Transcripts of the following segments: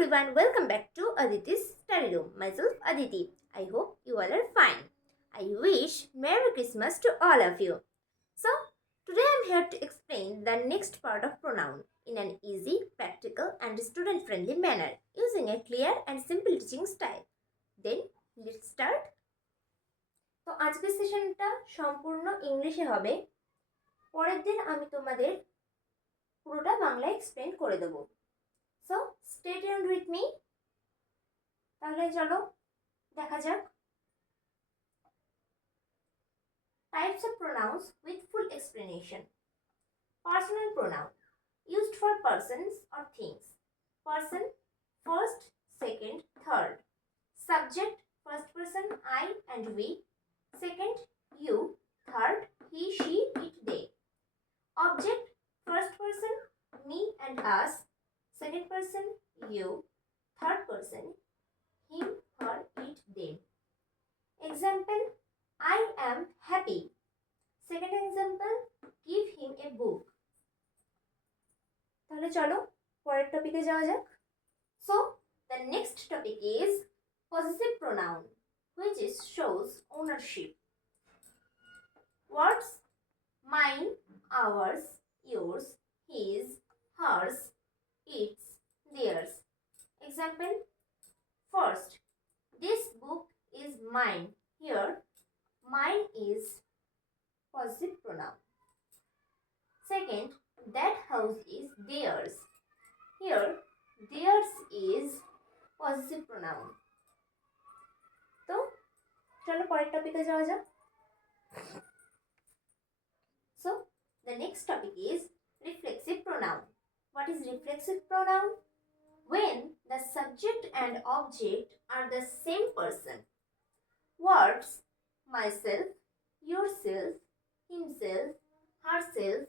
everyone, welcome back to Aditi's study room. Myself Aditi. I hope you all are fine. I wish Merry Christmas to all of you. So, today I'm here to explain the next part of pronoun in an easy, practical and student friendly manner using a clear and simple teaching style. Then, let's start. তো আজকের সেশনটা সম্পূর্ণ ইংলিশে হবে। পরের দিন আমি তোমাদের পুরোটা বাংলায় এক্সপ্লেন করে দেবো। So stay tuned with me. তাহলে চলো দেখা যাক। Types of pronouns with full explanation. Personal pronoun used for persons or things. Person, first, second, third. Subject, first person I and we. Second, you. Third, he, she, it, they. Object, first person me and us. Second person you. Third person him, her, it, them. Example, I am happy. Second example, give him a book. তাহলে চলো পরের টপিকে যাওয়া যাক। So, the next topic is possessive pronoun, which shows ownership. Words mine, ours, yours, his, hers, its, theirs. Example, first, this book is mine. Here, mine is possessive pronoun. Second, that house is theirs. Here, theirs is possessive pronoun. তো চলো পরের টপিকে যাওয়া যাক। So, the next topic is reflexive pronoun. What is reflexive pronoun? When the subject and object are the same person. Words myself, yourself, himself, herself,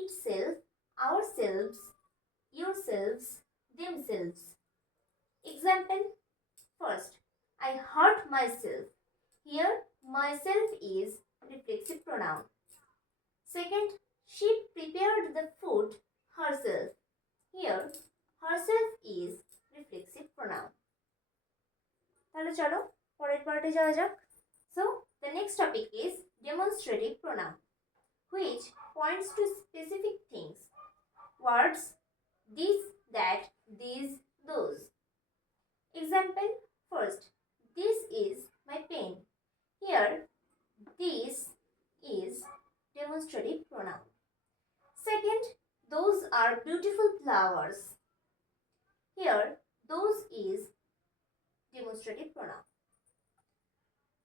itself, ourselves, yourselves, themselves. Example, first, I hurt myself. Here, myself is reflexive pronoun. Second, she prepared the food herself. Here, herself is reflexive pronoun. তাহলে চলো পরের পার্টে যাওয়া যাক। So, the next topic is demonstrative pronoun, which points to specific things. Words this, that, these, those. Example, first, this is my pen. Here, this is demonstrative pronoun. Second, those are beautiful flowers. Here, those is demonstrative pronoun.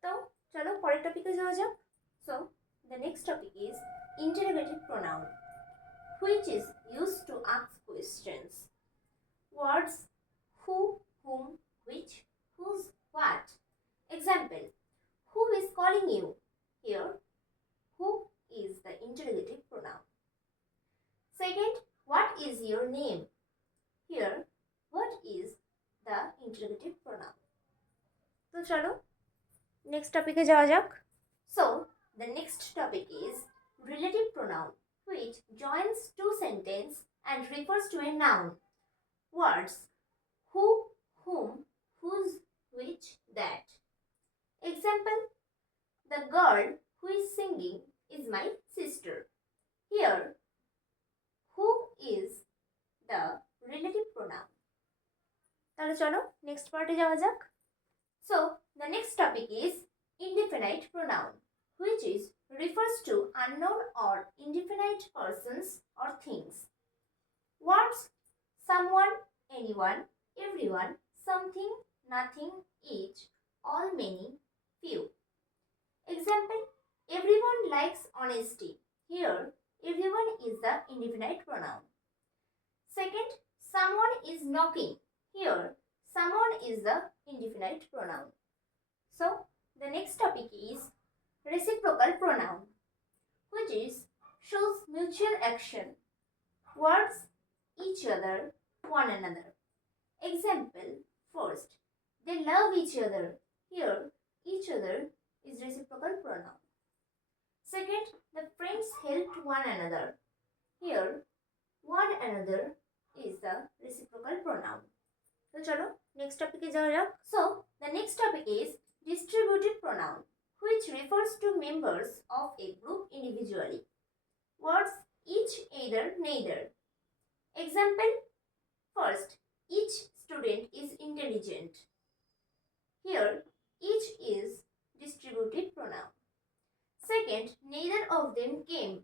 তো চলো পরের টপিকে যাওয়া যাক। So, the next topic is interrogative pronoun, which is used to ask questions. Words who, whom, which, whose, what. Example, who is calling you? Here, who is the interrogative pronoun. Second, what is your name? Here, what is the interrogative pronoun. তো চলো next টপিকে যাওয়া যাক। So, the next topic is relative pronoun, which joins two sentences and refers to a noun. Words who, whom, whose, which, that. Example, the girl who is singing is my sister. Here, who is the relative pronoun. তাহলে চলো next পার্টে যাওয়া যাক। So, the next topic is indefinite pronoun, which refers to unknown or indefinite persons or things. Words someone, anyone, everyone, something, nothing, each, all, many, few. Example, everyone likes honesty. Here, everyone is the indefinite pronoun. Second, someone is knocking. Here, someone is the indefinite pronoun. So, the next topic is reciprocal pronoun, which shows mutual action. Words each other, one another. Example, first, they love each other. Here, each other is reciprocal pronoun. Second, the friends helped one another. Here, one another is the reciprocal pronoun. তো চলো next টপিকে যাওয়া যাক। So the next topic is distributive pronoun, which refers to members of a group individually. Words each, either, neither. Example: first, each student is intelligent. Here, each is distributive pronoun. Second, neither of them came.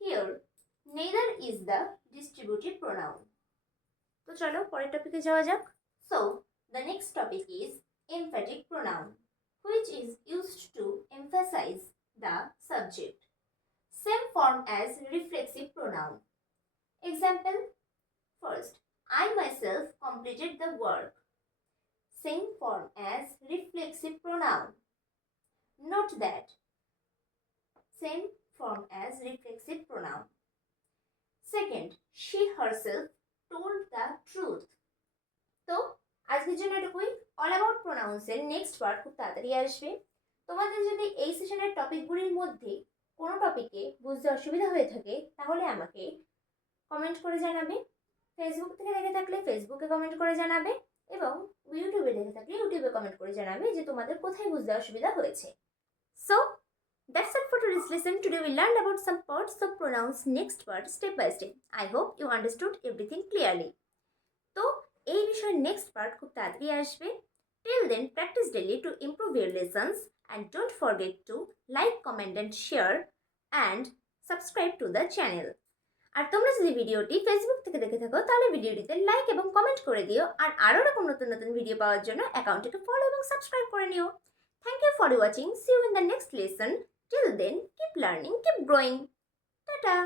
Here, neither is the distributive pronoun. তো চলো পরের টপিকে যাওয়া যাক। So, the next topic is emphatic pronoun, which is used to emphasize the subject. Same form as reflexive pronoun. Example: first, I myself completed the work. Same form as reflexive pronoun. Note that. Same form as reflexive pronoun. Second, she herself told the truth. তো আজকের জন্য এটুকুই। All about প্রোনাউন্সের next part খুব তাড়াতাড়ি আসবে। তোমাদের যদি এই সেশনের টপিকগুলির মধ্যে কোনো টপিকে বুঝতে অসুবিধা হয়ে থাকে তাহলে আমাকে কমেন্ট করে জানাবে। ফেসবুক থেকে দেখে থাকলে ফেসবুকে কমেন্ট করে জানাবে এবং ইউটিউবে দেখে থাকলে ইউটিউবে কমেন্ট করে জানাবে যে তোমাদের কোথায় বুঝতে অসুবিধা হয়েছে। So that's it for today's lesson. Today we learned about some parts of pronouns. Next part step by step. I hope you understood everything clearly. তো এই বিষয়ের নেক্সট পার্ট খুব তাড়াতাড়ি আসবে। Till then, practice daily to improve your lessons and don't forget to like, comment and share and subscribe to the channel. আর তোমরা যদি ভিডিওটি Facebook থেকে দেখে থাকো তাহলে ভিডিওটিতে লাইক এবং কমেন্ট করে দিও আর আরও এরকম নতুন নতুন ভিডিও পাওয়ার জন্য অ্যাকাউন্টটিকে ফলো এবং সাবস্ক্রাইব করে নিও। Thank you for watching. See you in the next lesson. Till then, keep learning, keep growing. Ta-ta!